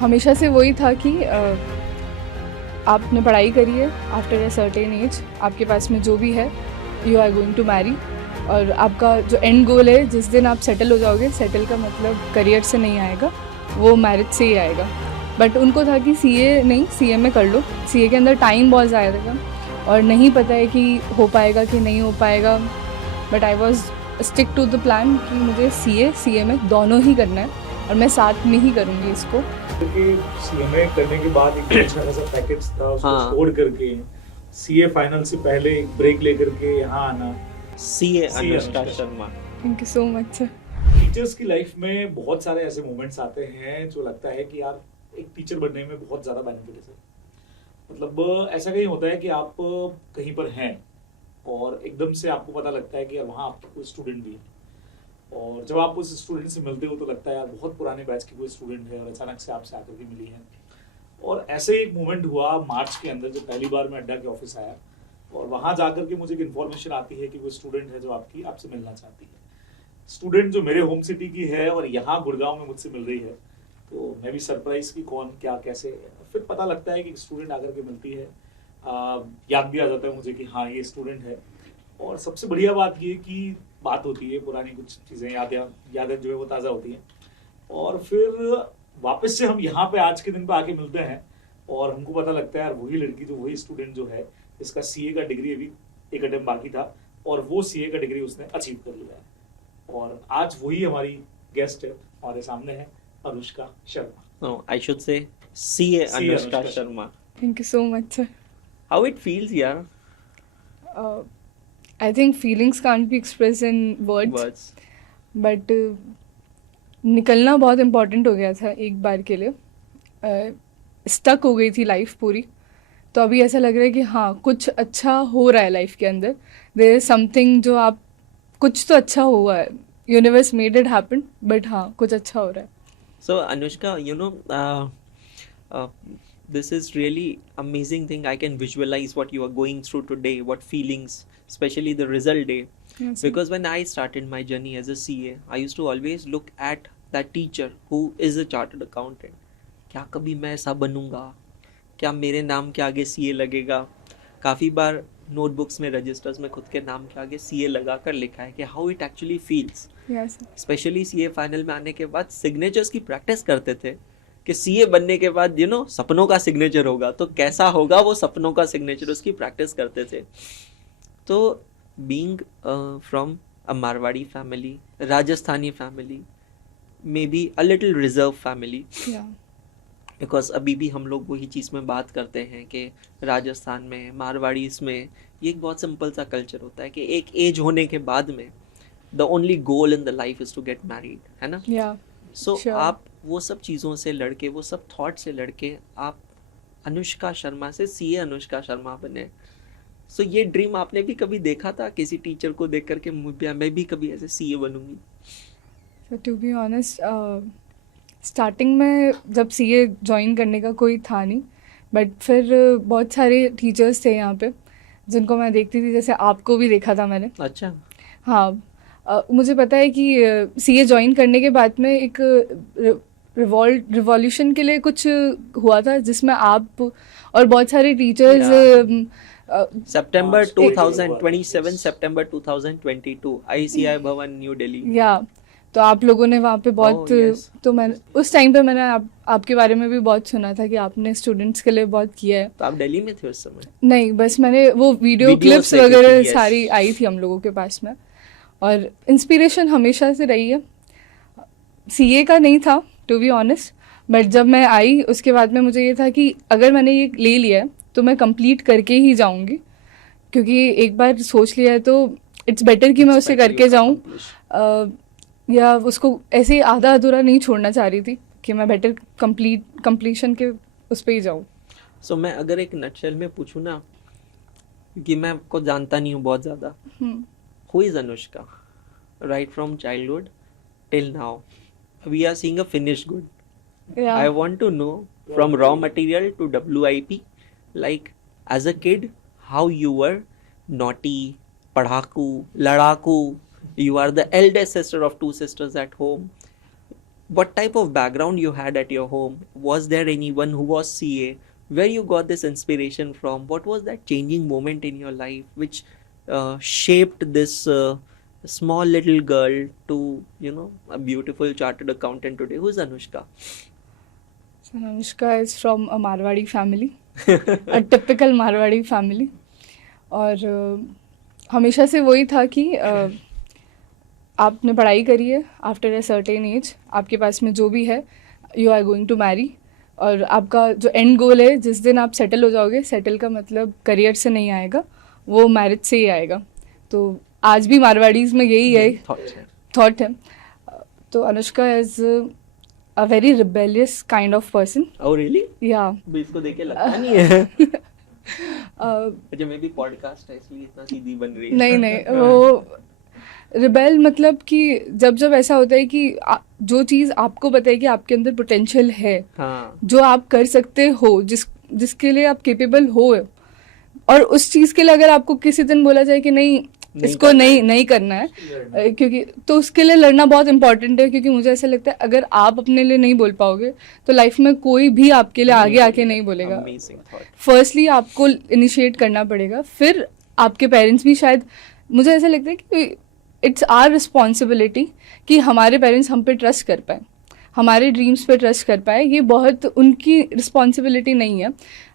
हमेशा से वही था कि आपने पढ़ाई करी है, आफ्टर अ सर्टेन एज आपके पास में जो भी है you are going to marry, और आपका जो एंड गोल है जिस दिन आप सेटल हो जाओगे, सेटल का मतलब करियर से नहीं आएगा, वो मैरिज से ही आएगा। बट उनको था कि सीए नहीं, सीए में कर लो, सीए के अंदर टाइम बहुत ज़्यादा था और नहीं पता है कि हो पाएगा कि नहीं हो पाएगा। But I was stick to the plan कि मुझे सीए में दोनों ही करना है और मैं साथ में ही करूँगी इसको। क्योंकि सीएमए करने के बाद एक अच्छा खासा पैकेज था, उसको हाँ। छोड़ करके सीए फाइनल से पहले एक ब्रेक लेकर के यहाँ आना। CA Anushka Sharma. Thank you so much sir. Teachers की लाइफ में बहुत सारे ऐसे मोमेंट्स आते हैं जो लगता है कि यार एक टीचर बनने में बहुत ज़्यादा बेनिफिट है सर। मतलब ऐसा कहीं होता है कि आप कहीं पर हैं और एकदम से आपको पता लगता है कि यार वहाँ आपका कोई स्टूडेंट भी है, और जब आप उस स्टूडेंट से मिलते हो तो लगता है यार बहुत पुराने बैच की कोई स्टूडेंट है और अचानक से आपसे आकर के मिली है। और ऐसे ही एक मोमेंट हुआ मार्च के अंदर जब पहली बार मैं अड्डा के ऑफिस आया और वहाँ जाकर के मुझे एक इन्फॉर्मेशन आती है कि वो स्टूडेंट है जो आपसे मिलना चाहती है। स्टूडेंट जो मेरे होम सिटी की है और यहाँ गुड़गांव में मुझसे मिल रही है, तो मैं भी सरप्राइज कि कौन क्या कैसे। फिर पता लगता है कि स्टूडेंट आकर के मिलती है, याद भी आ जाता है मुझे कि हाँ ये स्टूडेंट है। और सबसे बढ़िया बात ये कि बात होती है, पुरानी कुछ चीज़ें यादें जो है वो ताज़ा होती हैं, और फिर वापस से हम यहाँ पे आज के दिन पे आके मिलते हैं और हमको पता लगता है यार वही लड़की जो वही स्टूडेंट जो है इसका सीए का डिग्री अभी एक अटेम्प्ट बाकी था और वो सीए का डिग्री उसने अचीव कर लिया है। और आज वही हमारी गेस्ट है, हमारे सामने है Anushka Sharma. No, I should say CA Anushka Anushka Sharma. Thank you so much sir. How it feels, yeah? I think feelings can't be express in words, Words. But निकलना बहुत इम्पोर्टेंट हो गया था एक बार के लिए। स्टक हो गई थी लाइफ पूरी, तो अभी ऐसा लग रहा है कि हाँ कुछ अच्छा हो रहा है लाइफ के अंदर। देयर इज समथिंग जो आप, कुछ तो अच्छा हुआ है, universe made it happen, but हाँ कुछ अच्छा हो रहा है। So Anushka, this is really amazing thing. I can visualize what you are going through today, what feelings, especially the result day. Yes, sir. Because when I started my journey as a CA, I used to always look at that teacher who is a chartered accountant. क्या कभी मैं ऐसा बनूंगा? क्या मेरे नाम के आगे CA लगेगा? काफ़ी बार नोटबुक्स में, रजिस्टर्स में खुद के नाम के आगे CA लगा कर लिखा है कि how it actually feels. Yes, sir. Specially CA final में आने के बाद सिग्नेचर्स की प्रैक्टिस करते थे कि सीए बनने के बाद सपनों का सिग्नेचर होगा, तो कैसा होगा वो सपनों का सिग्नेचर, उसकी प्रैक्टिस करते थे। तो being from a Marwari family, Rajasthani family, may be a little reserve family, Yeah. Because अभी भी हम लोग वही चीज़ में बात करते हैं कि राजस्थान में, मारवाड़ीज में ये एक बहुत सिंपल सा कल्चर होता है कि एक एज होने के बाद में the only goal in the life is to get married, है ना? Yeah. सो Sure. आप वो सब चीज़ों से लड़के, वो सब थॉट से लड़के आप अनुष्का शर्मा से सीए अनुष्का शर्मा बने। सो ये ड्रीम आपने भी कभी देखा था किसी टीचर को देख करके मैं भी कभी ऐसे सीए बनूंगी? So to be honest, starting में जब सीए ज्वाइन करने का कोई था नहीं, बट फिर बहुत सारे टीचर्स थे यहाँ पे जिनको मैं देखती थी, जैसे आपको भी देखा था मैंने। अच्छा। हाँ, मुझे पता है कि सीए ज्वाइन करने के बाद में एक रिवॉल्यूशन के लिए कुछ हुआ था जिसमें आप और बहुत सारे टीचर्स सितंबर हाँ, 2027, सितंबर 2022, ICI भवन, न्यू दिल्ली। या तो आप लोगों ने वहाँ पे बहुत Oh, yes. तो मैंने उस टाइम पे मैंने आपके बारे में भी बहुत सुना था कि आपने स्टूडेंट्स के लिए बहुत किया है। तो आप दिल्ली में थे उस समय? नहीं, बस मैंने वो वीडियो Videos क्लिप्स देखी थी, वगैरह yes. सारी आई थी हम लोगों के पास में, और इंस्पिरेशन हमेशा से रही है। सीए का नहीं था टू बी ऑनेस्ट, बट जब मैं आई उसके बाद में मुझे ये था कि अगर मैंने ये ले लिया है तो मैं कंप्लीट करके ही जाऊंगी, क्योंकि एक बार सोच लिया है तो इट्स बेटर कि मैं उसे करके जाऊँ, या उसको ऐसे ही आधा अधूरा नहीं छोड़ना चाह रही थी कि मैं बेटर कंप्लीशन के उस पर ही जाऊँ। सो मैं अगर एक नटशेल में पूछूं ना, क्योंकि मैं आपको जानता नहीं हूँ बहुत ज़्यादा, who is Anushka? Right from childhood till now, we are seeing a finished good. Yeah. I want to know from raw material to WIP, like as a kid, how you were naughty, पढ़ाकू, लड़ाकू. You are the eldest sister of two sisters at home. what type of background you had at your home? Was there anyone who was CA? Where you got this inspiration from? What was that changing moment in your life which shaped this small little girl to, a beautiful chartered accountant today? Who's Anushka? So Anushka is from a Marwadi family, a typical Marwadi family. और हमेशा से वही था कि आपने पढ़ाई करी है, आफ्टर अ सर्टेन एज आपके पास में जो भी है, you are going to marry, और आपका जो एंड गोल है, जिस दिन आप सेटल हो जाओगे, सेटल का मतलब करियर से नहीं आएगा, वो मैरिज से ही आएगा. तो आज भी मारवाड़ीज में यही है थॉट है. तो Anushka is a very rebellious kind of person. Oh really? या इसको देख के लगता नहीं है. अच्छा, मे बी पॉडकास्ट है इसलिए इतना सीधी बन रही है. नहीं वो रिबेल मतलब कि जब ऐसा होता है कि जो चीज़ आपको पता है कि आपके अंदर पोटेंशियल है, हाँ. जो आप कर सकते हो, जिसके लिए आप केपेबल हो, और उस चीज़ के लिए अगर आपको किसी दिन बोला जाए कि नहीं इसको नहीं करना है, क्योंकि तो उसके लिए लड़ना बहुत इंपॉर्टेंट है. क्योंकि मुझे ऐसा लगता है अगर आप अपने लिए नहीं बोल पाओगे तो लाइफ में कोई भी आपके लिए आगे आके नहीं बोलेगा. फर्स्टली आपको इनिशिएट करना पड़ेगा, फिर आपके पेरेंट्स भी. शायद मुझे ऐसा लगता है कि इट्स आवर रिस्पॉन्सिबिलिटी कि हमारे पेरेंट्स हम पे ट्रस्ट कर पाए, हमारे ड्रीम्स पे ट्रस्ट कर पाए. ये बहुत उनकी रिस्पॉन्सिबिलिटी नहीं है.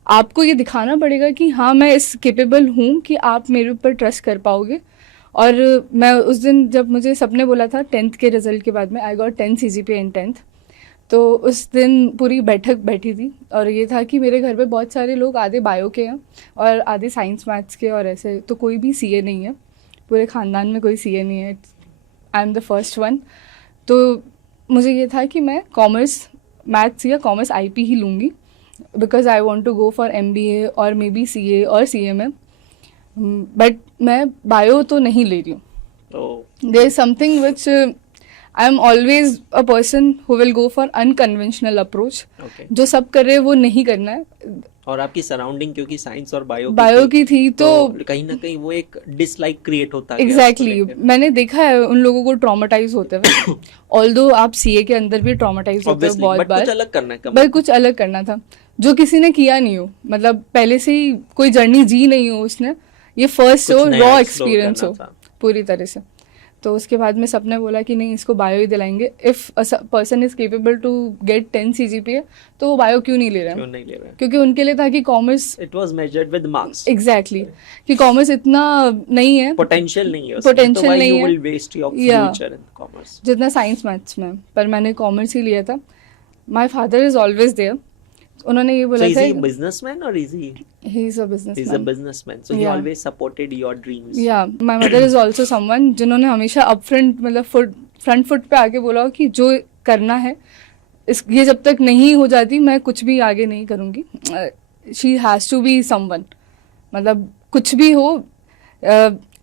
आपको ये दिखाना पड़ेगा कि हाँ मैं इस केपेबल हूँ कि आप मेरे ऊपर ट्रस्ट कर पाओगे. और मैं उस दिन जब मुझे सबने बोला था 10th के रिजल्ट के बाद में, I got 10 CGPA in 10th, तो उस दिन पूरी बैठक बैठी थी. और ये था कि मेरे घर पे बहुत सारे लोग, आधे बायो के हैं और आधे साइंस मैथ्स के, और ऐसे तो कोई भी CA नहीं है, पूरे ख़ानदान में कोई CA नहीं है. I am the first one. तो मुझे ये था कि मैं कॉमर्स मैथ्स या कॉमर्स IP ही लूँगी, because I want to go for MBA और मे बी CA और CMA. बट मैं बायो तो नहीं ले रही हूँ. There is something which I am always a person who will go for unconventional approach. जो सब कर रहे हैं वो नहीं करना है. और आपकी सराउंडिंग क्योंकि साइंस और बायो की थी तो कहीं ना कहीं वो एक डिसलाइक क्रिएट होता है. एग्जैक्टली मैंने देखा है उन लोगों को ट्रॉमेटाइज होते हुए. ऑल्दो आप CA के अंदर भी ट्रॉमेटाइज होते हैं बहुत बार, बट कुछ अलग करना था जो किसी ने किया नहीं हो. मतलब पहले से ही कोई जर्नी जी नहीं हो उसने, ये फर्स्ट हो, रॉ एक्सपीरियंस हो पूरी तरह से. तो उसके बाद में सबने बोला कि नहीं इसको बायो ही दिलाएंगे. If a person is capable to get 10 CGPA तो वो बायो क्यों नहीं ले रहे हैं? क्योंकि उनके लिए था कि commerce, it was measured with marks. Exactly, कि कॉमर्स इतना नहीं है, पोटेंशियल नहीं है, you will waste your future in commerce जितना साइंस मैथ्स में. पर मैंने कॉमर्स ही लिया था. My father is always there. उन्होंने ये बोला था, is he a businessman or is he? He's a businessman. He's a businessman. So he always supported your dreams. Yeah, my mother is also someone जिन्होंने हमेशा upfront मतलब front foot पे आके बोला कि जो करना है ये जब तक नहीं हो जाती मैं कुछ भी आगे नहीं करूँगी. She has to be someone. मतलब कुछ भी हो,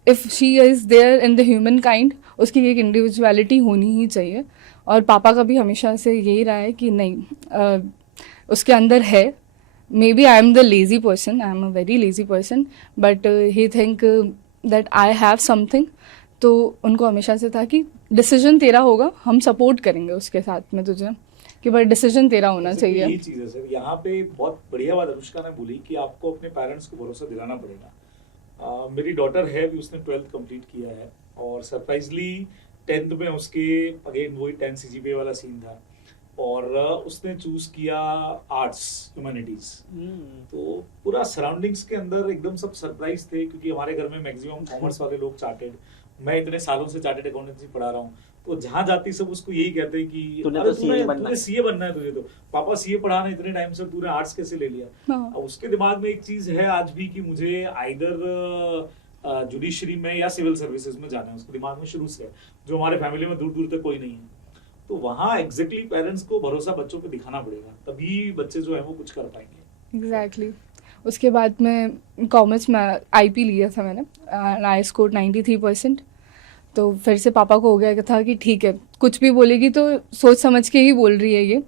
if she is there in the human kind, उसकी एक individuality होनी ही चाहिए. और पापा का भी हमेशा से यही रहा है कि नहीं उसके अंदर है. Maybe I am the lazy person, I am a very lazy person, but he think that I have something. तो उनको हमेशा से था कि डिसीजन तेरा होगा, हम सपोर्ट करेंगे उसके साथ में तुझे, कि भाई डिसीजन तेरा होना चाहिए. यही चीज़ है सर. यहाँ पे बहुत बढ़िया बात अनुष्का ने बोली कि आपको अपने पेरेंट्स को भरोसा दिलाना पड़ेगा. मेरी डॉटर है भी, उसने 12th कंप्लीट किया है और सरप्राइजली 10th में उसके अगेन वही 10 CGPA वाला सीन था और उसने चूज किया आर्ट्स ह्यूमैनिटीज. तो पूरा सराउंडिंग्स के अंदर एकदम सब सरप्राइज थे क्योंकि हमारे घर में मैक्सिमम कॉमर्स वाले लोग चार्टेड, मैं इतने सालों से चार्टेड अकाउंटेंसी पढ़ा रहा हूँ, तो जहाँ जाती सब उसको यही कहते हैं कि तूने CA बनना है तुझे. तो पापा CA पढ़ाना इतने टाइम से, तूने आर्ट्स कैसे ले लिया? अब उसके दिमाग में एक चीज है आज भी कि मुझे आइदर जुडिशरी में या सिविल सर्विसेज में जाना है. उसके दिमाग में शुरू से, जो हमारे फैमिली में दूर दूर तक कोई नहीं है. तो वहाँ एग्जैक्टली पेरेंट्स को भरोसा बच्चों पे दिखाना पड़ेगा, तभी बच्चे जो है वो कुछ कर पाएंगे. एग्जैक्टली. उसके बाद में कॉमर्स में IP लिया था मैंने, आई स्कोर 93%. तो फिर से पापा को हो गया था कि ठीक है कुछ भी बोलेगी तो सोच समझ के ही बोल रही है ये.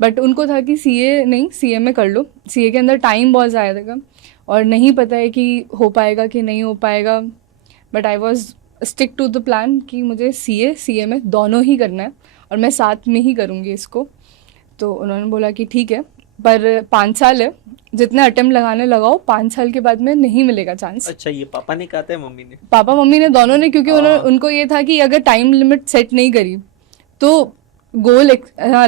बट उनको था कि CA नहीं CMA कर लो. CA के अंदर टाइम बहुत ज़्यादा था और नहीं पता है कि हो पाएगा कि नहीं हो पाएगा. But I was stick to the plan कि मुझे CA CMA दोनों ही करना है और मैं साथ में ही करूँगी इसको। तो उन्होंने बोला कि ठीक है, पर 5 साल है, जितने अटेम्प्ट लगाने लगाओ, 5 साल के बाद में नहीं मिलेगा चांस। अच्छा, ये पापा ने कहा था मम्मी ने? पापा मम्मी ने दोनों ने, क्योंकि उनको ये था कि अगर टाइम लिमिट सेट नहीं करी तो गोल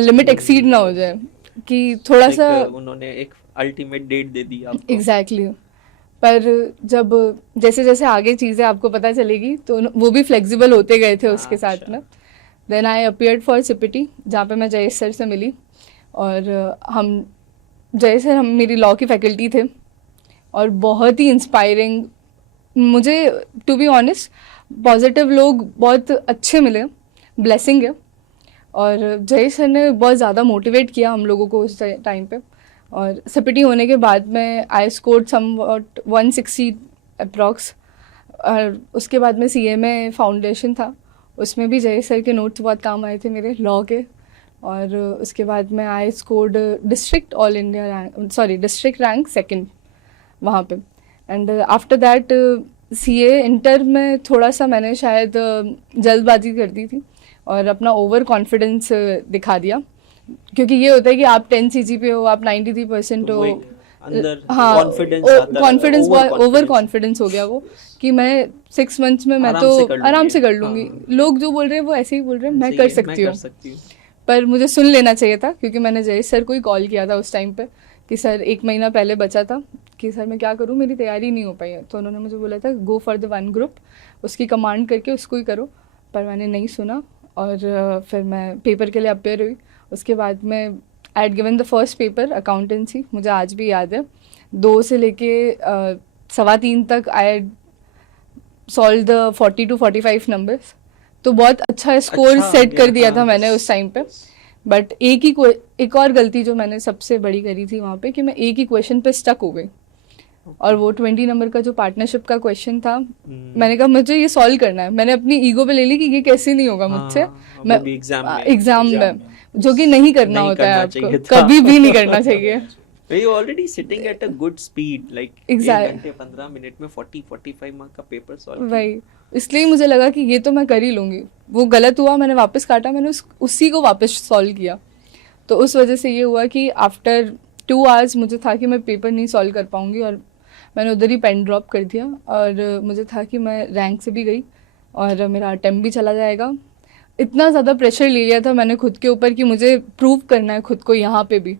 लिमिट एक्सीड ना हो जाए, कि थोड़ा सा उन्होंने एक अल्टीमेट डेट दे दी आपको। एग्जैक्टली पर जब जैसे जैसे आगे चीज़ें आपको पता चलेगी तो वो भी फ्लेक्सिबल होते गए थे उसके साथ में। Then I appeared for CPT, जहाँ पे मैं जयेश सर से मिली, और हम जयेश सर हम मेरी लॉ की फैकल्टी थे और बहुत ही इंस्पायरिंग, मुझे टू बी ऑनेस्ट पॉजिटिव लोग बहुत अच्छे मिले, ब्लेसिंग है। और जयेश सर ने बहुत ज़्यादा मोटिवेट किया हम लोगों को उस टाइम पे। और सीपीटी होने के बाद में आई स्कोर्ड समवॉट 160 अप्रॉक्स, और उसके बाद में सीए में फाउंडेशन था, उसमें भी जयेश सर के नोट्स बहुत काम आए थे मेरे लॉ के। और उसके बाद में I scored district all India rank, sorry district rank 2nd वहाँ पे। And after that CA inter में थोड़ा सा मैंने शायद जल्दबाजी कर दी थी और अपना ओवर कॉन्फिडेंस दिखा दिया, क्योंकि ये होता है कि आप 10 CGPA हो, आप 93% हो, अंदर हाँ कॉन्फिडेंस ओवर कॉन्फिडेंस हो गया वो, कि मैं 6 months में मैं तो आराम से कर लूँगी। लोग जो बोल रहे हैं वो ऐसे ही बोल रहे हैं, मैं कर सकती हूँ। पर मुझे सुन लेना चाहिए था, क्योंकि मैंने जयेश सर को ही कॉल किया था उस टाइम पे कि सर 1 महीना पहले बचा था कि सर मैं क्या करूँ, मेरी तैयारी नहीं हो पाई है। तो उन्होंने मुझे बोला था गो फॉर द 1 ग्रुप, उसकी कमांड करके उसको ही करो। पर मैंने नहीं सुना और फिर मैं पेपर के लिए अपेयर हुई। उसके बाद में I had given the first paper accountancy, मुझे आज भी याद है, 2 से लेके 3:15 तक I had solve the 40 to 45 numbers. तो बहुत अच्छा स्कोर सेट कर दिया था मैंने उस टाइम पे। बट एक और गलती जो मैंने सबसे बड़ी करी थी वहाँ पे, कि मैं एक ही क्वेश्चन पे स्टक हो गई, और वो 20 नंबर का जो पार्टनरशिप का क्वेश्चन था, मैंने कहा मुझे ये सॉल्व करना है। मैंने अपनी ईगो पे ले ली कि ये कैसे नहीं होगा मुझसे, मैं एग्जाम में, जो कि नहीं करना होता है आपको, कभी भी नहीं करना चाहिए। You already sitting at a good speed, like 1 घंटे 15 मिनट में 40-45 मार्क का पेपर सॉल्व। वही, इसलिए मुझे लगा कि ये तो मैं कर ही लूँगी। वो गलत हुआ, मैंने वापस काटा, मैंने उसी को वापस सॉल्व किया। तो उस वजह से ये हुआ कि आफ्टर 2 hours मुझे था कि मैं पेपर नहीं सॉल्व कर पाऊँगी, और मैंने उधर ही पेन ड्रॉप कर दिया। और मुझे था कि मैं रैंक से भी गई और मेरा अटेम्प्ट भी चला जाएगा। इतना ज़्यादा प्रेशर ले लिया था मैंने खुद के ऊपर कि मुझे प्रूव करना है खुद को यहाँ पे भी।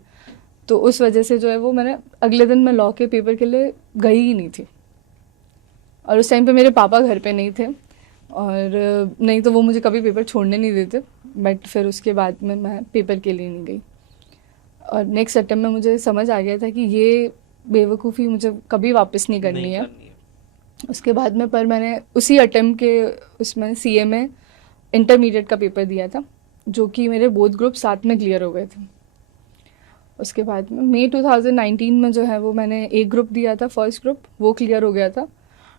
तो उस वजह से जो है वो मैंने अगले दिन मैं लॉ के पेपर के लिए गई ही नहीं थी। और उस टाइम पे मेरे पापा घर पे नहीं थे, और नहीं तो वो मुझे कभी पेपर छोड़ने नहीं देते। बट फिर उसके बाद में मैं पेपर के लिए नहीं गई, और नेक्स्ट अटेम्प्ट में मुझे समझ आ गया था कि ये बेवकूफ़ी मुझे कभी वापस नहीं करनी है। उसके बाद में पर मैंने उसी अटेम्प्ट के उसमें सीए में इंटरमीडिएट का पेपर दिया था, जो कि मेरे बोथ ग्रुप साथ में क्लियर हो गए थे। उसके बाद में मई 2019 में जो है वो मैंने एक ग्रुप दिया था, फर्स्ट ग्रुप, वो क्लियर हो गया था।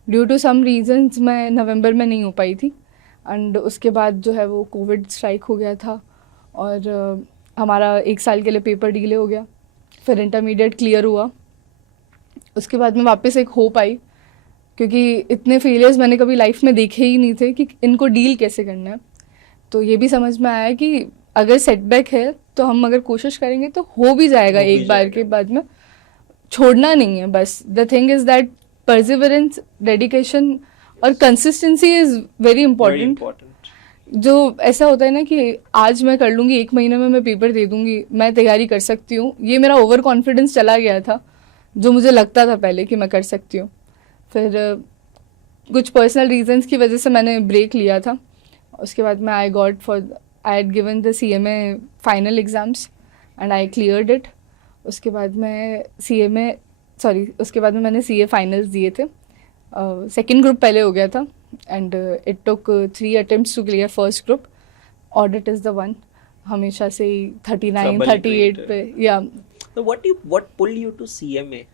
ड्यू टू सम रीजंस मैं नवंबर में नहीं हो पाई थी, एंड उसके बाद जो है वो कोविड स्ट्राइक हो गया था, और हमारा 1 साल के लिए पेपर डिले हो गया। फिर इंटरमीडिएट क्लियर हुआ। उसके बाद में वापस एक होप आई, क्योंकि इतने फेलियर्स मैंने कभी लाइफ में देखे ही नहीं थे कि इनको डील कैसे करना है। तो ये भी समझ में आया कि अगर सेटबैक है तो हम अगर कोशिश करेंगे तो हो भी जाएगा, एक बार के बाद में छोड़ना नहीं है बस। The thing is that perseverance, dedication और कंसिस्टेंसी इज़ वेरी इंपॉर्टेंट। जो ऐसा होता है ना कि आज मैं कर लूँगी, 1 महीने में मैं पेपर दे दूँगी, मैं तैयारी कर सकती हूँ, ये मेरा ओवर कॉन्फिडेंस चला गया था, जो मुझे लगता था पहले कि मैं कर सकती हूँ। फिर कुछ पर्सनल रीजंस की वजह से मैंने ब्रेक लिया था। उसके बाद में I had given the CMA final exams and I cleared it. उसके बाद में मैंने CA फाइनल्स दिए थे। सेकेंड ग्रुप पहले हो गया था, and it took 3 attempts to clear first group. Audit is the one, हमेशा से ही 39, 38 पे, या। So what pulled you to CMA?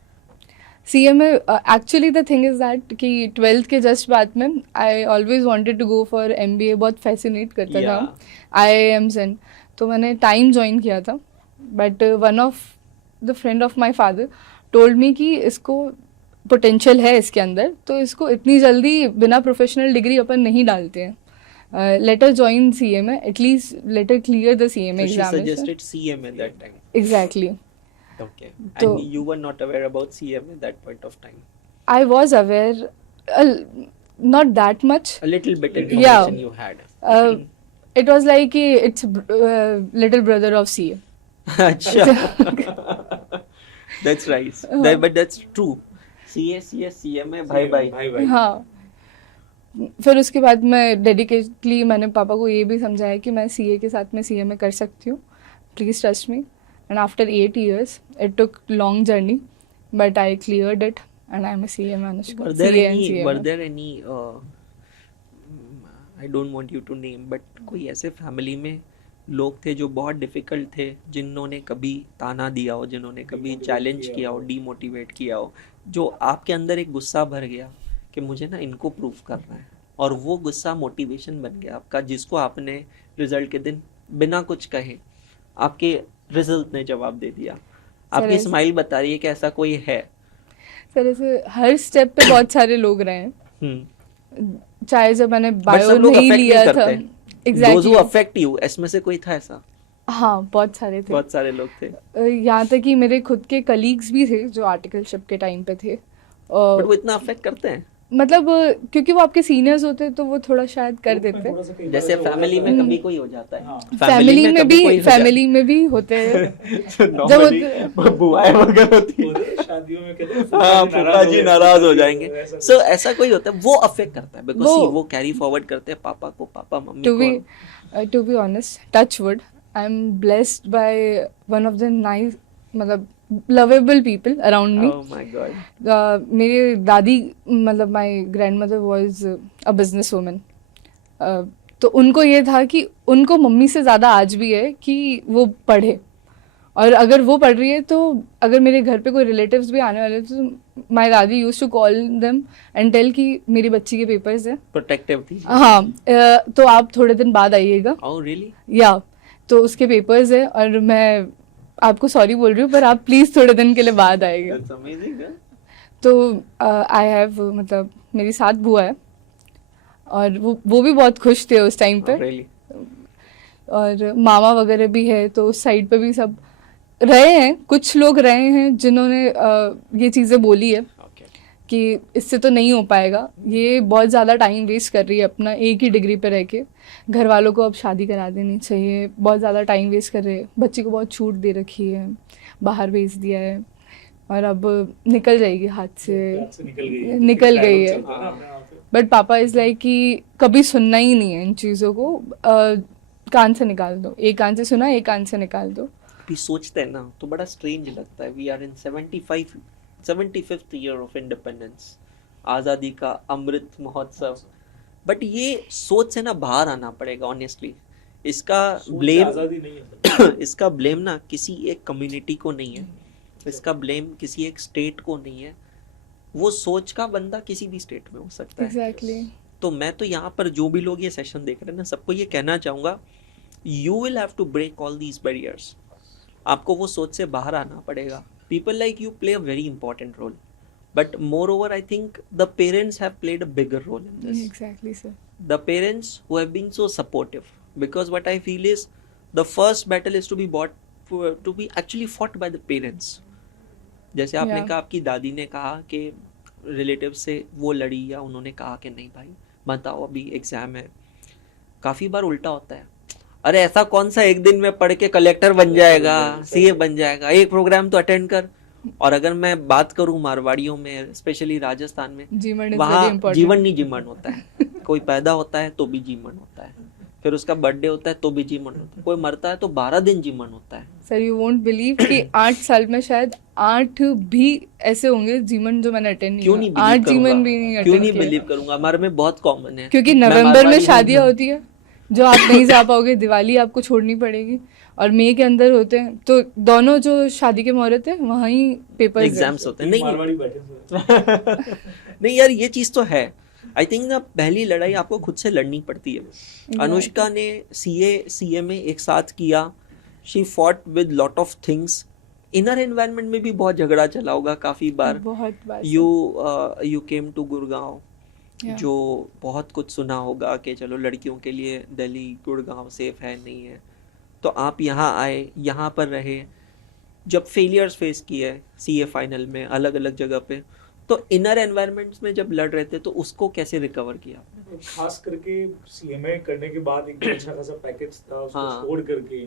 CMA, actually the thing is that कि 12th के जस्ट बाद में I always wanted to go for MBA, बहुत fascinate करता था IIMs एंड, तो मैंने टाइम ज्वाइन किया था। But one of the friend of my father told me कि इसको पोटेंशियल है इसके अंदर, तो इसको इतनी जल्दी बिना प्रोफेशनल डिग्री अपन नहीं डालते हैं, later join CMA, at least later clear the CMA So she examination. suggested CMA that time. Exactly. Okay. So- And you were not aware about CMA that point of time. I was aware, not that much. A little bit Yeah. information you had. It was like it's little brother of CA. अच्छा. That's right. But that's true. CMA भाई भाई. हाँ. फिर उसके बाद मैं dedicatedly मैंने पापा को ये भी समझाया कि मैं CA के साथ में CMA कर सकती हूँ. Please trust me. And after 8 years it took long journey, but I cleared it and I'm a CA Anushka. Were there CA and any? CMA. Were there any? I don't want you to name, but कोई ऐसे family में लोग थे जो बहुत difficult थे, जिन्होंने कभी ताना दिया हो, जिन्होंने कभी चैलेंज किया हो, डीमोटिवेट किया हो, जो आपके अंदर एक गुस्सा भर गया कि मुझे ना इनको प्रूव करना है, और वो गुस्सा मोटिवेशन बन गया आपका, जिसको आपने रिजल्ट के दिन बिना कुछ कहे आपके रिजल्ट ने जवाब दे दिया. आपकी सर, स्माइल बता रही है कि ऐसा कोई है. सर ऐसे हर स्टेप पे बहुत सारे लोग रहे हैं. चाहे जब मैंने But बायो सब लोग नहीं affect लिया नहीं था. करते. Those exactly. who affect you, इसमें से कोई था ऐसा? हाँ, बहुत सारे थे. बहुत सारे लोग थे. यहाँ तक कि मेरे खुद के कलीग्स भी थे जो आर्टिकलशिप के टाइम पे थे. बट वो इतना अफेक्ट करते हैं? मतलब क्योंकि वो आपके सीनियर्स होते तो वो थोड़ा शायद कर देते. जैसे फैमिली में कभी कोई हो जाता है. हाँ. फैमिली में कभी कोई भी हो जाता है. फैमिली में भी होते हैं. तो normally बुआएं वगैरह होती है. शादियों में कहते हैं हाँ, फूफा जी नाराज हो जाएंगे. ऐसा सो ऐसा कोई होता है, वो अफेक्ट करता है, बिकॉज वो- वो कैरी फॉरवर्ड करते हैं पापा को, papa mummy to be honest, touch wood, I'm blessed by one of the nice, मतलब lovable people around me. Oh my god. मेरी दादी मतलब my grandmother was a business woman. तो उनको ये था कि उनको मम्मी से ज़्यादा आज भी है कि वो पढ़े, और अगर वो पढ़ रही है तो अगर मेरे घर पे कोई रिलेटिव्स भी आने वाले तो माय दादी used to call them and tell कि मेरी बच्ची के पेपर्स हैं. प्रोटेक्टिव थी. हाँ, तो आप थोड़े दिन बाद आइएगा. Oh really? या तो उसके पेपर्स है और मैं आपको सॉरी बोल रही हूँ, पर आप प्लीज़ थोड़े दिन के लिए बाद आएगा. That's amazing. Huh? तो आई हैव मतलब मेरी 7 बुआ है और वो भी बहुत खुश थे उस टाइम पे. Oh, really? और मामा वगैरह भी है, तो उस साइड पे भी सब रहे हैं. कुछ लोग रहे हैं जिन्होंने ये चीज़ें बोली है Okay. कि इससे तो नहीं हो पाएगा, ये बहुत ज़्यादा टाइम वेस्ट कर रही है अपना एक ही डिग्री पे रह के. घर वालों को अब शादी करा देनी चाहिए, बहुत ज़्यादा टाइम वेस्ट कर रहे हैं. बच्ची को बहुत छूट दे रखी है, बाहर भेज दिया है और अब निकल जाएगी हाथ से. निकल गई है. बट पापा इज़ लाइक कि कभी सुनना ही नहीं है इन चीज़ों को. कान से निकाल दो, एक कान से सुना, एक कान से निकाल दो. अभी सोचते हैं ना तो बड़ा स्ट्रेंज लगता है. We are in 75th year of independence, आज़ादी का अमृत महोत्सव. बट ये सोच से ना बाहर आना पड़ेगा ऑनेस्टली. इसका ब्लेम आजादी नहीं है. इसका ब्लेम ना किसी एक कम्युनिटी को नहीं है, इसका ब्लेम किसी एक स्टेट को नहीं है. वो सोच का बंदा किसी भी स्टेट में हो सकता है. एग्जैक्टली. तो मैं तो यहाँ पर जो भी लोग ये सेशन देख रहे हैं ना, सबको ये कहना चाहूँगा, you will have to break all these barriers. आपको वो सोच से बाहर आना पड़ेगा. People like you play a very important role, but moreover I think the parents have played a bigger role in this. Exactly sir. The parents who have been so supportive, because what I feel is the first battle is to be actually fought by the parents. जैसे आपने Yeah. कहा, आपकी दादी ने कहा कि relative से वो लड़ी या उन्होंने कहा कि नहीं भाई मत आओ, अभी एग्जाम है. काफ़ी बार उल्टा होता है, अरे ऐसा कौन सा एक दिन में पढ़ के कलेक्टर बन जाएगा, सीए बन जाएगा, एक प्रोग्राम तो अटेंड कर. और अगर मैं बात करूं मारवाड़ियों में, स्पेशली राजस्थान में, जीवन इज वेरी वहाँ इंपॉर्टेंट. जीवन नहीं जीवन होता है. कोई पैदा होता है तो भी जीवन होता है, फिर उसका बर्थडे होता है तो भी जीवन होता है, कोई मरता है तो 12 दिन जीवन होता है. सर यू वोंट बिलीव कि 8 साल में शायद 8 भी ऐसे होंगे जीवन जो मैंने अटेंड नहीं क्यों नहीं किया. 8 बिलीव जीवन भी नहीं करूंगा, क्यों अटेंड नहीं किया. बिलीव करूंगा. हमारे में बहुत कॉमन है, क्योंकि मैं नवंबर में मारवाड़ी हूँ. शादियां होती है जो आप नहीं जा पाओगे, दिवाली आपको छोड़नी पड़ेगी, और मई के अंदर होते हैं तो दोनों जो शादी के मुहूर्त है वहाँ ही पेपर्स एग्जाम्स होते हैं. नहीं मारवाड़ी बैठे हुए. नहीं यार, ये चीज़ तो है. आई थिंक ना पहली लड़ाई आपको खुद से लड़नी पड़ती है. अनुष्का ने CMA एक साथ किया. She fought with lot of things. Inner environment में भी बहुत झगड़ा चला होगा काफ़ी बार. बहुत बार. You came to Gurgaon Yeah. जो बहुत कुछ सुना होगा कि चलो लड़कियों के लिए दिल्ली गुड़गांव सेफ है नहीं है, तो आप यहाँ आए, यहाँ पर रहे, जब फेलियर्स फेस किए सीए फाइनल में अलग अलग जगह पे, तो इनर एनवायरनमेंट्स में जब लड़ रहे थे तो उसको कैसे रिकवर किया आपने? खास करके सीएमए करने के बाद एक अच्छा खासा पैकेज था, उसको हाँ। छोड़ करके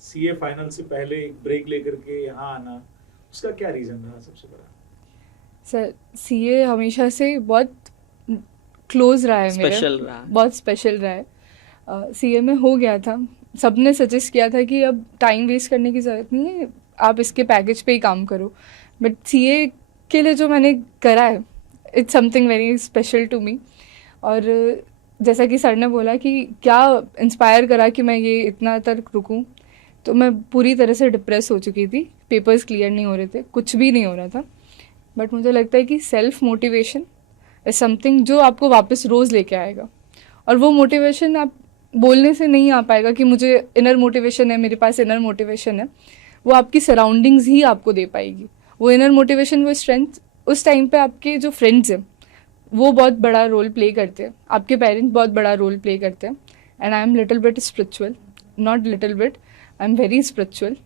सीए फाइनल से पहले एक ब्रेक लेकर के यहाँ आना, उसका क्या रीजन रहा सबसे बड़ा? सर सीए हमेशा से बहुत क्लोज रहा है मेरा, स्पेशल रहा? बहुत स्पेशल रहा है। सीए में हो गया था, सबने सजेस्ट किया था कि अब टाइम वेस्ट करने की ज़रूरत नहीं है, आप इसके पैकेज पे ही काम करो, बट सीए के लिए जो मैंने करा है it's something very special to me. और जैसा कि सर ने बोला कि क्या इंस्पायर करा कि मैं ये इतना तक रुकूं, तो मैं पूरी तरह से डिप्रेस हो चुकी थी, पेपर्स क्लियर नहीं हो रहे थे, कुछ भी नहीं हो रहा था, बट मुझे लगता है कि सेल्फ मोटिवेशन इज समथिंग जो आपको वापस रोज़ लेके आएगा। और वो मोटिवेशन आप बोलने से नहीं आ पाएगा कि मुझे इनर मोटिवेशन है, मेरे पास इनर मोटिवेशन है, वो आपकी सराउंडिंग्स ही आपको दे पाएगी वो इनर मोटिवेशन, वो स्ट्रेंथ। उस टाइम पे आपके जो फ्रेंड्स हैं वो बहुत बड़ा रोल प्ले करते हैं, आपके पेरेंट्स बहुत बड़ा रोल प्ले करते हैं। And I am little bit spiritual, not little bit, I am very spiritual.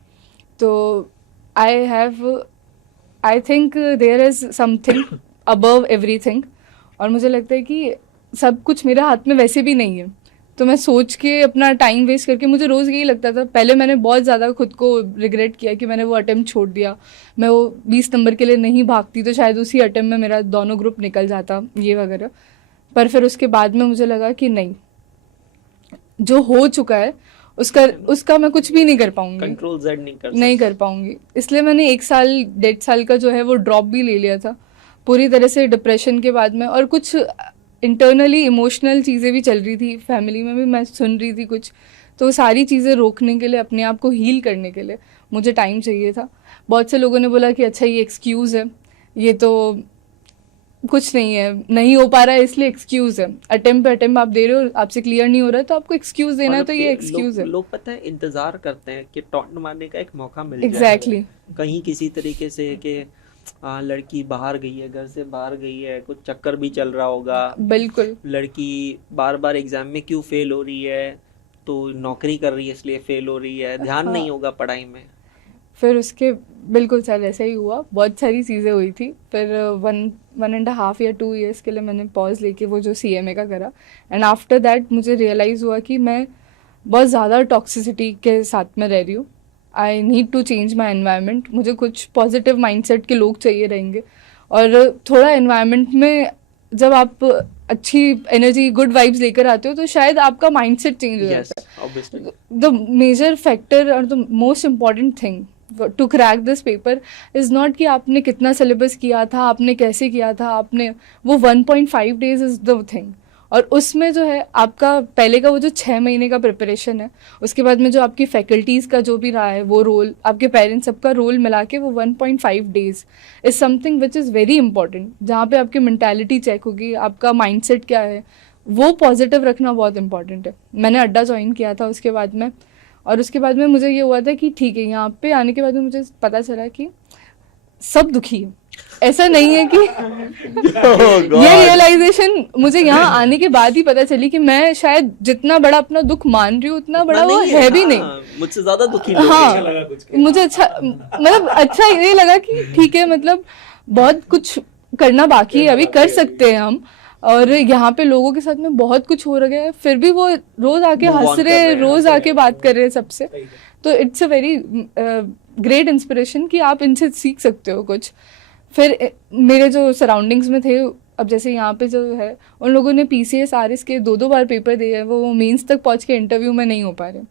तो I think there is something above everything, और मुझे लगता है कि सब कुछ मेरे हाथ में वैसे भी नहीं है, तो मैं सोच के अपना टाइम वेस्ट करके, मुझे रोज़ यही लगता था, पहले मैंने बहुत ज़्यादा खुद को रिग्रेट किया कि मैंने वो अटेम्प्ट छोड़ दिया, मैं वो 20 नंबर के लिए नहीं भागती तो शायद उसी अटेम्प्ट में मेरा दोनों ग्रुप निकल जाता, ये वगैरह। पर फिर उसके बाद में मुझे लगा कि नहीं, जो हो चुका है उसका मैं कुछ भी नहीं कर पाऊंगी, कंट्रोल जेड नहीं कर पाऊंगी। इसलिए मैंने 1 साल 1.5 साल का जो है वो ड्रॉप भी ले लिया था पूरी तरह से डिप्रेशन के बाद में। और कुछ इंटरनली इमोशनल चीज़ें भी चल रही थी, फैमिली में भी मैं सुन रही थी कुछ, तो वो सारी चीज़ें रोकने के लिए, अपने आप को हील करने के लिए मुझे टाइम चाहिए था। बहुत से लोगों ने बोला कि अच्छा ये एक्सक्यूज़ है, ये तो कुछ नहीं है, नहीं हो पा रहा है इसलिए एक्सक्यूज़ है, अटेम्प्ट पे अटेम्प्ट आप दे रहे हो, आपसे क्लियर नहीं हो रहा है तो आपको एक्सक्यूज़ देना है, तो ये एक्सक्यूज़ है। लोग पता है इंतजार करते हैं कि टॉन्ट मारने का एक मौका मिल जाए, एग्जैक्टली, कहीं किसी तरीके से कि लड़की बाहर गई है, घर से बाहर गई है, कुछ चक्कर भी चल रहा होगा, बिल्कुल, लड़की बार बार एग्जाम में क्यों फेल हो रही है, तो नौकरी कर रही है इसलिए फेल हो रही है, ध्यान नहीं होगा पढ़ाई में। फिर उसके बिल्कुल सर ऐसा ही हुआ, बहुत सारी चीज़ें हुई थी। फिर 1.5 या 2 ईयर्स के लिए मैंने पॉज लेके वो जो CMA का करा, एंड आफ्टर दैट मुझे रियलाइज़ हुआ कि मैं बहुत ज़्यादा टॉक्सिसिटी के साथ में रह रही हूँ। I need to change my environment, मुझे कुछ पॉजिटिव माइंडसेट के लोग चाहिए रहेंगे, और थोड़ा एनवायरनमेंट में जब आप अच्छी एनर्जी, गुड वाइब्स लेकर आते हो तो शायद आपका माइंडसेट चेंज हो जाता है। ऑब्वियसली द मेजर फैक्टर और the most important thing to crack this paper is not कि आपने कितना सिलेबस किया था, आपने कैसे किया था, आपने वो 1.5 डेज इज़ द थिंग। और उसमें जो है आपका पहले का वो जो 6 महीने का प्रिपरेशन है, उसके बाद में जो आपकी फैकल्टीज़ का जो भी रहा है वो रोल, आपके पेरेंट्स सबका रोल मिला के वो 1.5 days is something which is very important, जहाँ पे आपकी मेंटालिटी चेक होगी, आपका माइंडसेट क्या है, वो पॉजिटिव रखना बहुत इंपॉर्टेंट है। मैंने अड्डा ज्वाइन किया था उसके बाद में, और उसके बाद में मुझे ये हुआ था कि ठीक है, यहाँ पे आने के बाद में मुझे पता चला कि सब दुखी है, ऐसा नहीं है कि ये रियलाइजेशन मुझे यहाँ आने के बाद ही पता चली कि मैं शायद जितना बड़ा अपना दुख मान रही हूँ उतना बड़ा वो है भी नहीं, मुझसे ज्यादा दुखी लोग हैं। अच्छा हाँ, लगा कुछ मुझे अच्छा, मतलब अच्छा ये लगा कि ठीक है, मतलब बहुत कुछ करना बाकी है, अभी कर सकते हैं हम, और यहाँ पे लोगों के साथ में बहुत कुछ हो रहा है, फिर भी वो रोज आके Move on हंस कर रहे रहे हैं, हैं, रोज आके बात कर रहे हैं सबसे। सही है। तो it's a very great inspiration कि आप इनसे सीख सकते हो कुछ। फिर मेरे जो सराउंडिंग्स में थे, अब जैसे यहाँ पे जो है, उन लोगों ने PCS RS के 2-2 बार पेपर दिए हैं, वो मेंस तक पहुँच के इंटरव्यू में नहीं हो पा रहे।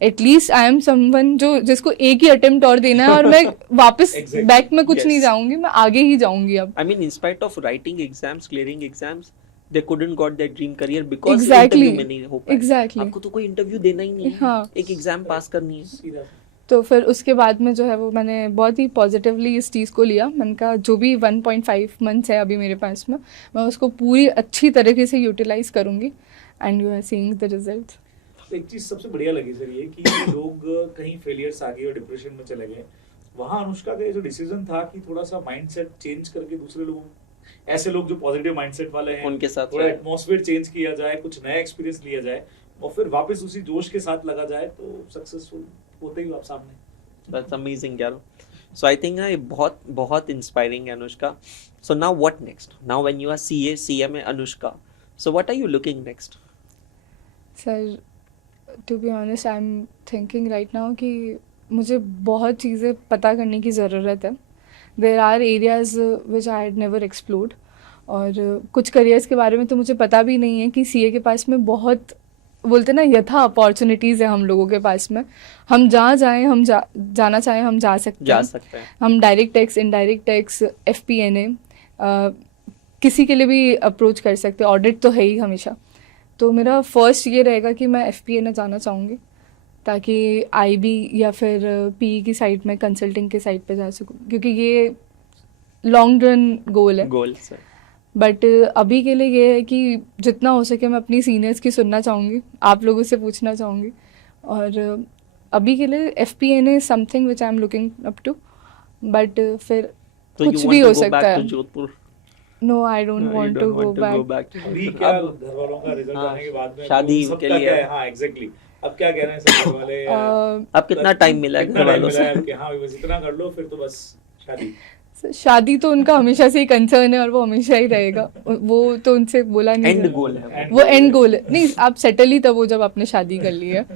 एटलीस्ट आई एम समवन जो जिसको एक ही अटेम्प्ट और देना है, और मैं वापस Exactly. बैक में कुछ Yes. नहीं जाऊंगी, मैं आगे ही जाऊंगी अब। I mean, in spite of writing exams, clearing exams, they couldn't got their dream career because Exactly. interview में नहीं हो पाया। Exactly. आपको तो कोई इंटरव्यू देना ही नहीं है, हाँ। एक एग्जाम पास करनी है। सीधा तो फिर उसके बाद में जो है वो मैंने बहुत ही पॉजिटिवली इस चीज़ को लिया। मैंने कहा जो भी 1.5 मंथ्स है अभी मेरे पास में, मैं उसको पूरी अच्छी तरीके से यूटिलाइज करूँगी, and you are seeing the result. एक चीज सबसे बढ़िया लगी सर ये कि लोग कहीं फेलियर्स आ गए और डिप्रेशन में चले गए, वहां अनुष्का का ये जो डिसीजन था कि थोड़ा सा माइंडसेट चेंज करके दूसरे लोगों ऐसे लोग जो पॉजिटिव माइंडसेट वाले हैं उनके साथ थोड़ा रहे। एटमॉस्फेयर चेंज किया जाए, कुछ नया एक्सपीरियंस लिया जाए और फिर वापस उसी जोश के साथ लगा जाए तो सक्सेसफुल होते ही हो आप सामने। दैट्स अमेजिंग यार। सो आई थिंक ना ये बहुत बहुत इंस्पायरिंग है Anushka. So now what next? Now when you are CA में Anushka, so what are you looking next? Sir to be honest I am thinking right now कि मुझे बहुत चीज़ें पता करने की ज़रूरत है। There are areas which I had never explored, और कुछ करियर्स के बारे में तो मुझे पता भी नहीं है कि सीए के पास में बहुत बोलते ना यथा अपॉर्चुनिटीज़ है हम लोगों के पास में। हम जहाँ जाएँ, हम जाना चाहें हम जा सकते हैं। हम direct tax, indirect tax, FP&A किसी के लिए भी अप्रोच कर सकते हैं। ऑडिट तो है ही हमेशा। तो मेरा फर्स्ट ये रहेगा कि मैं FP&A जाना चाहूँगी ताकि IB या फिर PE की साइड में, कंसल्टिंग के साइड पे जा सकूँ, क्योंकि ये लॉन्ग रन गोल है। गोल सर। बट अभी के लिए ये है कि जितना हो सके मैं अपनी सीनियर्स की सुनना चाहूँगी, आप लोगों से पूछना चाहूँगी। और अभी के लिए FP&A something which I am looking up to. But फिर कुछ भी हो सकता है। Jodhpur? No, I don't want to go back. अभी क्या घर वालों का रिजल्ट आने के बाद में शादी तो के सबका लिए क्या है? हाँ एग्जैक्टली। अब क्या कह रहे हैं सब घर वाले? अब कितना टाइम मिला है कितना घर टाइम वालों मिला है से? कि हाँ बस इतना कर लो फिर तो बस शादी। शादी तो उनका हमेशा से ही कंसर्न है और वो हमेशा ही रहेगा। वो तो उनसे बोला नहीं एंड जाता। गोल है वो एंड गोल है। नहीं, आप सेटल ही तब हो जब आपने शादी कर ली है।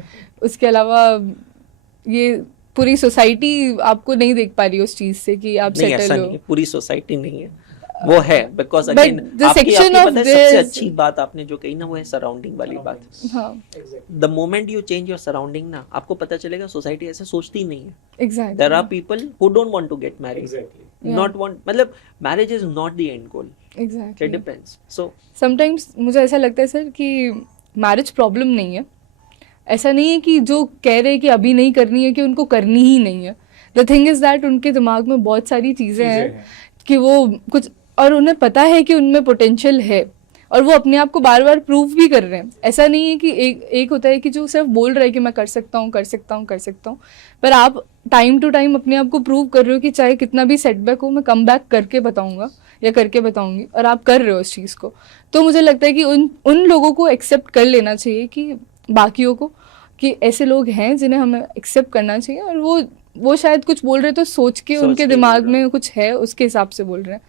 उसके अलावा ये पूरी सोसाइटी आपको नहीं देख पा रही उस चीज से कि आप नहीं, ऐसा सेटल नहीं हो। है, पूरी सोसाइटी नहीं है, वो है बिकॉज But अगेन the आपकी section आपकी of पता है सबसे this- अच्छी बात आपने जो कही ना वो है सराउंडिंग वाली बात। हाँ, Exactly. The moment you change your surrounding ना, आपको पता चलेगा सोसाइटी ऐसे सोचती नहीं है। Exactly. There are people who don't want to get married, Exactly. Not want, मतलब marriage is not the end goal, it exactly. Depends. So sometimes मुझे ऐसा लगता है सर कि मैरिज प्रॉब्लम नहीं है। ऐसा नहीं है कि जो कह रहे हैं कि अभी नहीं करनी है कि उनको करनी ही नहीं है। द थिंग इज दैट उनके दिमाग में बहुत सारी चीज़ें हैं कि वो कुछ, और उन्हें पता है कि उनमें पोटेंशियल है और वो अपने आप को बार बार प्रूव भी कर रहे हैं। ऐसा नहीं है कि एक होता है कि जो सिर्फ बोल रहा है कि मैं कर सकता हूँ, कर सकता हूँ, कर सकता हूँ, पर आप टाइम टू टाइम अपने आप को प्रूव कर रहे हो कि चाहे कितना भी सेटबैक हो मैं कम बैक करके बताऊंगा या करके बताऊंगी, और आप कर रहे हो उस चीज़ को। तो मुझे लगता है कि उन लोगों को एक्सेप्ट कर लेना चाहिए, कि बाकियों को, कि ऐसे लोग हैं जिन्हें हमें एक्सेप्ट करना चाहिए। और वो शायद कुछ बोल रहे तो सोच के उनके के दिमाग बोल रहे में कुछ है, उसके हिसाब से बोल रहे हैं।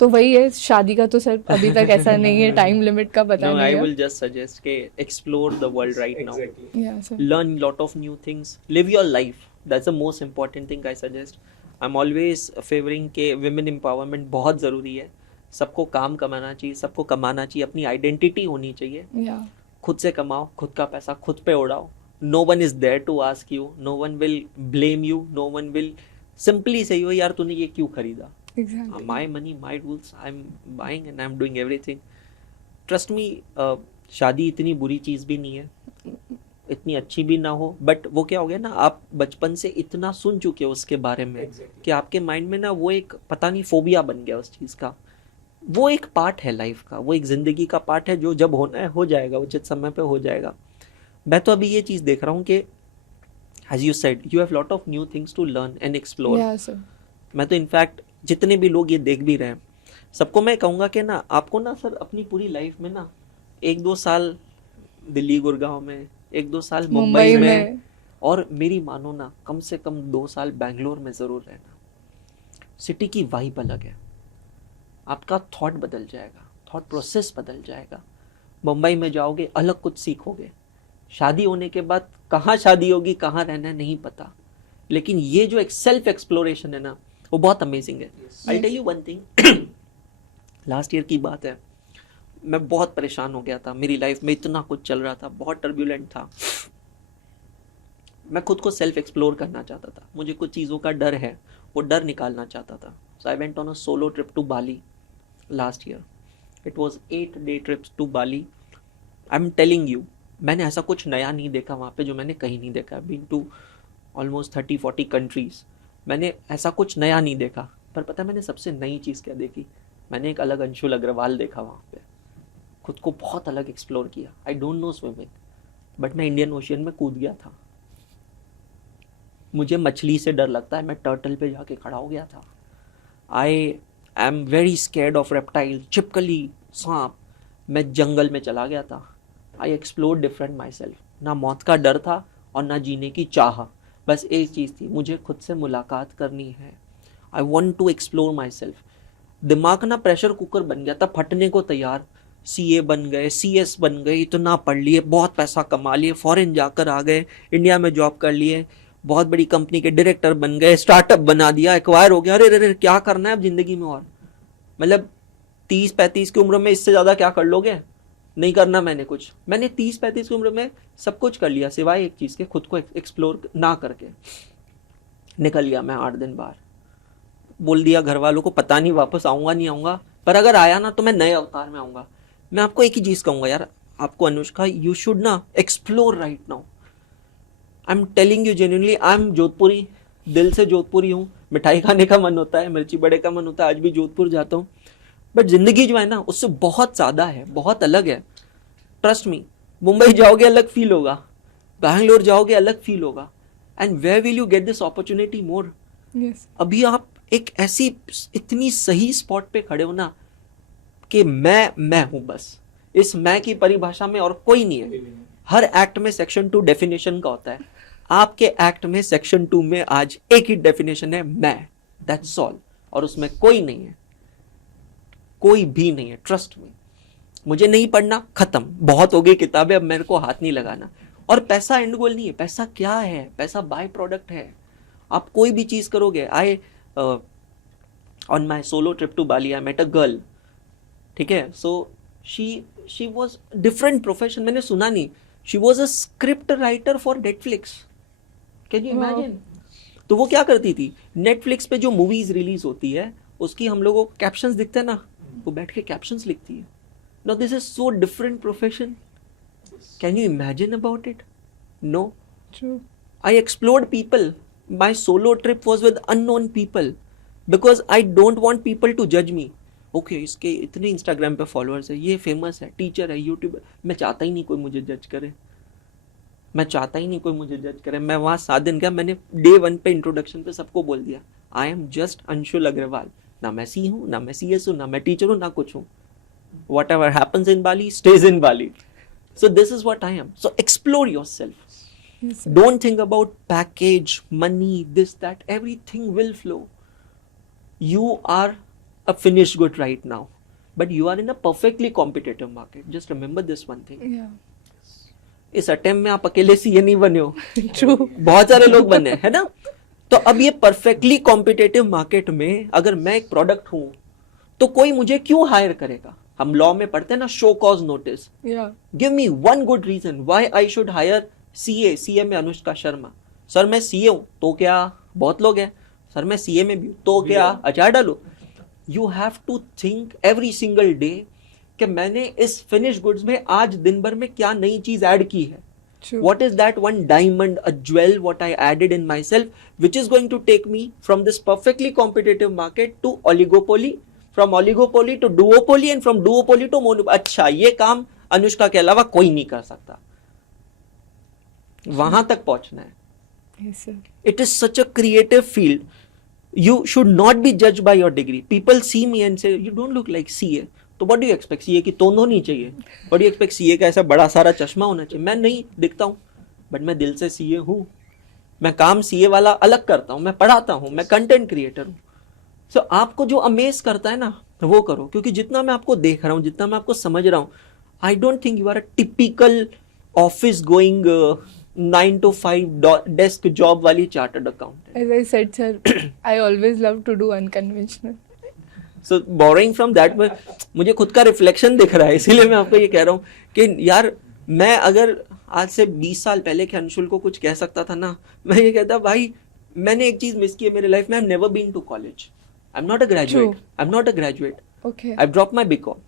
तो वही है, शादी का तो सर अभी तक ऐसा नहीं है, टाइम लिमिट का पता नो, नहीं आई है। विल जस्ट सजेस्ट के explore the world right now, Exactly. Yeah, sir. learn lot of new things, live your life, that's the most important thing I suggest. I'm always favoring के women empowerment बहुत ज़रूरी है। सबको काम कमाना चाहिए, सबको कमाना चाहिए, अपनी आइडेंटिटी होनी चाहिए। Yeah. खुद से कमाओ, खुद का पैसा खुद पे उड़ाओ। No one is there to ask you, no one will blame you, no one will simply say हो यार तूने ये क्यों खरीदा। Exactly. My money my rules, I am buying and I am doing everything. Trust me, शादी इतनी बुरी चीज़ भी नहीं है, इतनी अच्छी भी ना हो, बट वो क्या हो गया ना, आप बचपन से इतना सुन चुके हो उसके बारे में Exactly. कि आपके माइंड में ना वो एक पता नहीं फोबिया बन गया उस चीज़ का। वो एक पार्ट है लाइफ का, वो एक ज़िंदगी का पार्ट है जो जब होना है हो जाएगा, उचित समय पे हो जाएगा। मैं तो अभी ये चीज़ देख रहा हूँ कि as you said you have lot of new things to learn and explore. Yeah, sir. मैं तो इनफैक्ट जितने भी लोग ये देख भी रहे हैं सबको मैं कहूँगा कि ना आपको ना सर अपनी पूरी लाइफ में ना 1-2 साल दिल्ली गुड़गांव में, 1-2 साल मुंबई में, और मेरी मानो ना कम से कम 2 साल बैंगलोर में ज़रूर रहना। सिटी की वाइब अलग है, आपका थॉट बदल जाएगा, थॉट प्रोसेस बदल जाएगा। मुंबई में जाओगे अलग कुछ सीखोगे। शादी होने के बाद कहाँ शादी होगी, कहाँ रहना है नहीं पता, लेकिन ये जो एक सेल्फ एक्सप्लोरेशन है ना वो बहुत अमेजिंग है। I tell you one thing, last year की बात है, मैं बहुत परेशान हो गया था, मेरी लाइफ में इतना कुछ चल रहा था, बहुत टर्ब्यूलेंट था। मैं खुद को सेल्फ एक्सप्लोर करना चाहता था, मुझे कुछ चीज़ों का डर है, वो डर निकालना चाहता था। So I went on a solo trip to Bali last year. It was 8-day trips to Bali. I am telling you, मैंने ऐसा कुछ नया नहीं देखा वहाँ पे जो मैंने कहीं नहीं देखा। बीन टू ऑलमोस्ट 30-40 कंट्रीज, मैंने ऐसा कुछ नया नहीं देखा। पर पता है मैंने सबसे नई चीज़ क्या देखी? मैंने एक अलग अंशुल अग्रवाल देखा वहाँ पे, खुद को बहुत अलग एक्सप्लोर किया। I don't know swimming, but मैं इंडियन ओशियन में कूद गया था। मुझे मछली से डर लगता है, मैं टर्टल पे जाके खड़ा हो गया था। I I am very scared of reptile, छिपकली, सांप. मैं जंगल में चला गया था. I explore different myself. ना मौत का डर था और ना जीने की चाह. बस एक चीज़ थी, मुझे खुद से मुलाकात करनी है. I want to explore myself. दिमाग ना प्रेशर कुकर बन गया था, फटने को तैयार. CA बन गए, CS बन गए, इतना पढ़ लिए, बहुत पैसा कमा लिए, फॉरेन जाकर आ गए, इंडिया में जॉब कर लिए, बहुत बड़ी कंपनी के डायरेक्टर बन गए, स्टार्टअप बना दिया, एक्वायर हो गया. अरे अरे क्या करना है अब जिंदगी में? और मतलब 30-35 की उम्र में इससे ज़्यादा क्या कर लोगे? नहीं करना मैंने कुछ. मैंने 30-35 की उम्र में सब कुछ कर लिया सिवाय एक चीज़ के, खुद को एक्सप्लोर ना करके. निकल गया मैं 8 दिन बाहर. बोल दिया घर वालों को, पता नहीं वापस आऊँगा नहीं आऊँगा, पर अगर आया ना तो मैं नए अवतार में आऊँगा. मैं आपको एक ही चीज़ कहूँगा यार, आपको अनुष्का, यू शुड ना explore right now. I am telling you genuinely, I am Jodhpuri, दिल से जोधपुरी हूँ. मिठाई खाने का मन होता है, मिर्ची बड़े का मन होता है, आज भी जोधपुर जाता हूँ. बट जिंदगी जो है ना उससे बहुत ज़्यादा है, बहुत अलग है. Trust me. मुंबई जाओगे अलग फील होगा, बैंगलोर जाओगे अलग फील होगा. And where will you get this opportunity more? Yes. अभी आप एक ऐसी इतनी सही स्पॉट पे खड़े हो ना कि मैं हूं बस. इस मैं की परिभाषा में और कोई नहीं है. हर एक्ट में सेक्शन 2 डेफिनेशन का होता है. आपके एक्ट में सेक्शन 2 में आज एक ही डेफिनेशन है, मैं. That's all. और उसमें कोई नहीं है, कोई भी नहीं है. Trust me. मुझे नहीं पढ़ना, खत्म, बहुत हो गई किताबें, अब मेरे को हाथ नहीं लगाना. और पैसा एंड गोल नहीं है. पैसा क्या है? पैसा बाय प्रोडक्ट है. आप कोई भी चीज करोगे. I on my solo trip to Bali I met a girl. ठीक है. So she was different profession. मैंने सुना नहीं. She was a script writer for Netflix. Can you imagine? तो वो क्या करती थी, नेटफ्लिक्स पे जो मूवीज रिलीज होती है उसकी हम लोगों को कैप्शंस दिखते हैं ना, वो बैठ के कैप्शंस लिखती है. No, this is so different profession. Can you imagine about it? No. True. I explored people. My solo trip was with unknown people because I don't want people to judge me. Okay, इसके इतने Instagram पे followers है, ये famous है, teacher है, YouTuber. मैं चाहता ही नहीं कोई मुझे जज करे. मैं चाहता ही नहीं कोई मुझे जज करे. मैं वहाँ 7 दिन गया, मैंने डे 1 पे इंट्रोडक्शन पे सबको बोल दिया, I am just Anshul Agarwal. ना मैं C हूँ, ना मैं CS हूँ, ना मैं टीचर हूँ, ना कुछ हूँ. Whatever happens in Bali stays in Bali. So this is what I am. So explore yourself. Yes, sir. Don't think about package, money, this, that. Everything will flow. You are a finished good right now, but you are in a perfectly competitive market. Just remember this one thing. Yeah. इस attempt में आप अकेले CA नहीं बने हो, True. बहुत सारे लोग बने है ना. तो अब ये परफेक्टली कॉम्पिटिटिव मार्केट में अगर मैं एक प्रोडक्ट हूं तो कोई मुझे क्यों हायर करेगा? हम लॉ में पढ़ते हैं ना, show cause notice. Yeah. Give me one good reason why I should hire CA में अनुष्का शर्मा. सर मैं CA हूं तो क्या? बहुत लोग हैं. सर मैं CA में भी हूं तो क्या? अचार डालो. You have to think every single day कि मैंने इस फिनिश गुड्स में आज दिन भर में क्या नई चीज ऐड की है. True. What is that one diamond, a jewel, what I added in myself, which is going to take me from this perfectly competitive market to oligopoly, from oligopoly to duopoly, and from duopoly to monopoly. अच्छा, ये काम अनुष्का के अलावा कोई नहीं कर सकता. वहां तक पहुंचना है. Yes, sir. It is such a creative field. You should not be judged by your degree. People see me and say, you don't look like CA. तो what do you expect? CA की तोंद होनी चाहिए. What do you expect? CA का ऐसा बड़ा सारा चश्मा होना चाहिए. मैं नहीं दिखता हूँ, बट मैं दिल से CA हूँ. मैं काम CA वाला अलग करता हूँ. मैं पढ़ाता हूँ. मैं कंटेंट क्रिएटर हूँ. सो आपको जो अमेज करता है ना वो करो, क्योंकि जितना मैं आपको देख रहा हूँ, जितना मैं आपको समझ रहा हूँ, I don't think you are a typical office going 9 to 5 desk job वाली chartered accountant. As I said, sir, I always love to do unconventional. So boring from that, मुझे खुद का रिफ्लेक्शन दिख रहा है, इसीलिए मैं आपको ये कह रहा हूँ कि यार मैं अगर आज से 20 साल पहले के अंशुल को कुछ कह सकता था ना, मैं ये कहता भाई मैंने एक चीज मिस की है मेरे लाइफ में. I have never been to college. I am not a graduate. I am not a graduate. Okay. I drop my BCom.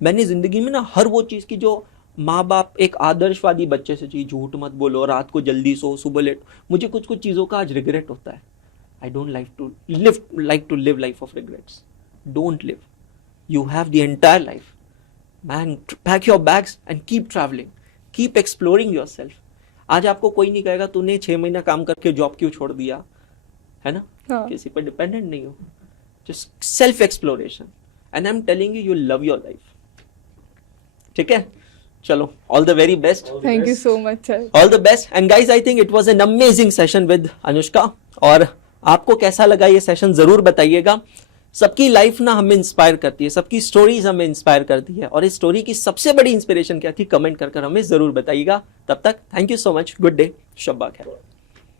मैंने जिंदगी में ना हर वो चीज की जो माँ बाप एक आदर्शवादी बच्चे से चाहिए, झूठ मत बोलो, रात को जल्दी सो, सुबह लेट, मुझे कुछ कुछ चीजों का आज रिग्रेट होता है. I don't like to live life of regrets. Don't live. You have the entire life. Man, pack your bags and keep travelling, keep exploring yourself. आज आपको कोई नहीं कहेगा तूने 6 महीना काम करके जॉब क्यों छोड़ दिया, है ना. हाँ. किसी पर डिपेंडेंट नहीं हो. just self exploration, and I'm telling you, you'll love your life. ठीक है, चलो, all the very best. All the Thank you best. so much, sir. All the best. And guys, I think it was an amazing session with Anushka. और आपको कैसा लगा ये session जरूर बताइएगा. सबकी लाइफ ना हमें इंस्पायर करती है, सबकी स्टोरीज हमें इंस्पायर करती है, और इस स्टोरी की सबसे बड़ी इंस्पिरेशन क्या थी, कमेंट कर हमें जरूर बताइएगा. तब तक thank you so much. Good day. शब्बा खैर.